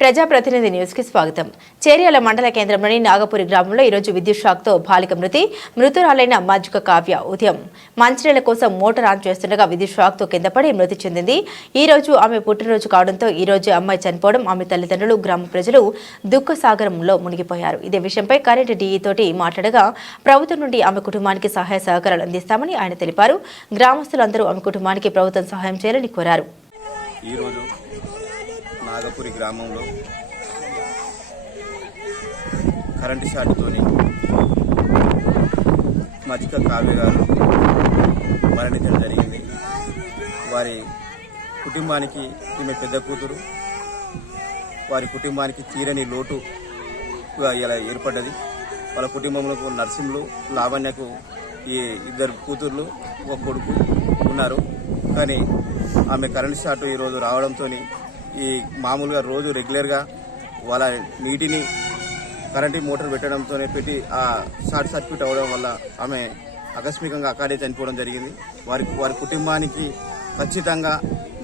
ప్రజాప్రతినిధి న్యూస్ కి స్వాగతం. చేర్యాల మండల కేంద్రంలోని నాగపురి గ్రామంలో ఈ రోజు విద్యుత్ షాక్ తో బాలిక మృతురాలైన మజ్జిగ కావ్య ఉదయం మంచినీళ్ల కోసం మోటార్ ఆన్ చేస్తుండగా విద్యుత్ షాక్ తో కింద పడి మృతి చెందింది. ఈ రోజు ఆమె పుట్టినరోజు కావడంతో ఈ రోజు అమ్మాయి చనిపోవడం ఆమె తల్లిదండ్రులు గ్రామ ప్రజలు దుఃఖ సాగరంలో మునిగిపోయారు. ఇదే విషయంపై కరెంట్ డీఈ తోటి మాట్లాడగా ప్రభుత్వం నుండి ఆమె కుటుంబానికి సహాయ సహకారాలు అందిస్తామని ఆయన తెలిపారు. గ్రామస్తులందరూ ఆమె కుటుంబానికి ప్రభుత్వం సహాయం చేయాలని కోరారు. నాగపురి గ్రామంలో కరెంటు షాట్తోని మజ్జిగ కావ్య గారు మరణించడం జరిగింది. వారి కుటుంబానికి ఈమె పెద్ద కూతురు, వారి కుటుంబానికి తీరని లోటు ఇలా ఏర్పడ్డది. వాళ్ళ కుటుంబంలో నర్సింహులు, లావణ్యకు ఈ ఇద్దరు కూతుర్లు, ఒక కొడుకు ఉన్నారు. కానీ ఆమె కరెంటు షాట్ ఈరోజు రావడంతో ఈ మామూలుగా రోజు రెగ్యులర్గా వాళ్ళ నీటిని కరెంటు మోటార్ పెట్టడంతో పెట్టి ఆ షార్ట్ సర్క్యూట్ అవ్వడం వల్ల ఆమె ఆకస్మికంగా అక్కడే చనిపోవడం జరిగింది. వారి కుటుంబానికి ఖచ్చితంగా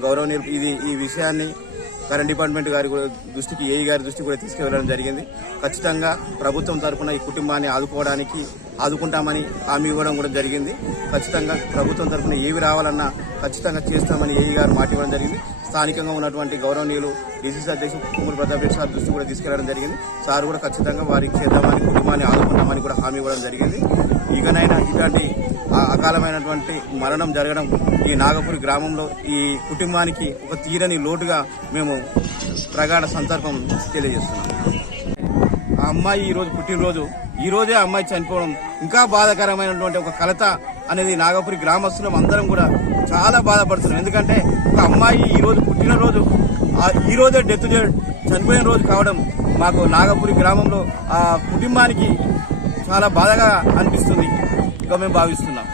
గౌరవనీయులు ఈ విషయాన్ని కరెంట్ డిపార్ట్మెంట్ గారి దృష్టికి, ఏఈ గారి దృష్టికి కూడా తీసుకువెళ్ళడం జరిగింది. ఖచ్చితంగా ప్రభుత్వం తరఫున ఈ కుటుంబాన్ని ఆదుకుంటామని హామీ ఇవ్వడం కూడా జరిగింది. ఖచ్చితంగా ప్రభుత్వం తరఫున ఏవి రావాలన్నా ఖచ్చితంగా చేస్తామని ఏఈ గారు మాట ఇవ్వడం జరిగింది. స్థానికంగా ఉన్నటువంటి గౌరవనీయులు డీసీసీ అధ్యక్షుడు కుమ్మూరు ప్రతాప్ రెడ్డి సార్ దృష్టి కూడా తీసుకెళ్లడం జరిగింది. సార్ కూడా ఖచ్చితంగా వారికి చేద్దామని, కుటుంబాన్ని ఆదుకుంటామని కూడా హామీ ఇవ్వడం జరిగింది. ఇకనైనా ఇలాంటి అకాలమైనటువంటి మరణం జరగడం ఈ నాగపురి గ్రామంలో ఈ కుటుంబానికి ఒక తీరని లోటుగా మేము ప్రగాఢ సంతాపం తెలియజేస్తున్నాం. ఆ అమ్మాయి ఈరోజు పుట్టినరోజు, ఈ రోజే ఆ అమ్మాయి చనిపోవడం ఇంకా బాధాకరమైనటువంటి ఒక కలత అనేది నాగపురి గ్రామస్తులం అందరం కూడా చాలా బాధపడుతున్నాం. ఎందుకంటే ఒక అమ్మాయి ఈ రోజు పుట్టినరోజు, ఈ రోజే డెత్ చనిపోయిన రోజు కావడం మాకు నాగపురి గ్రామంలో ఆ కుటుంబానికి చాలా బాధగా అనిపిస్తుంది, ఇక మేము భావిస్తున్నాం.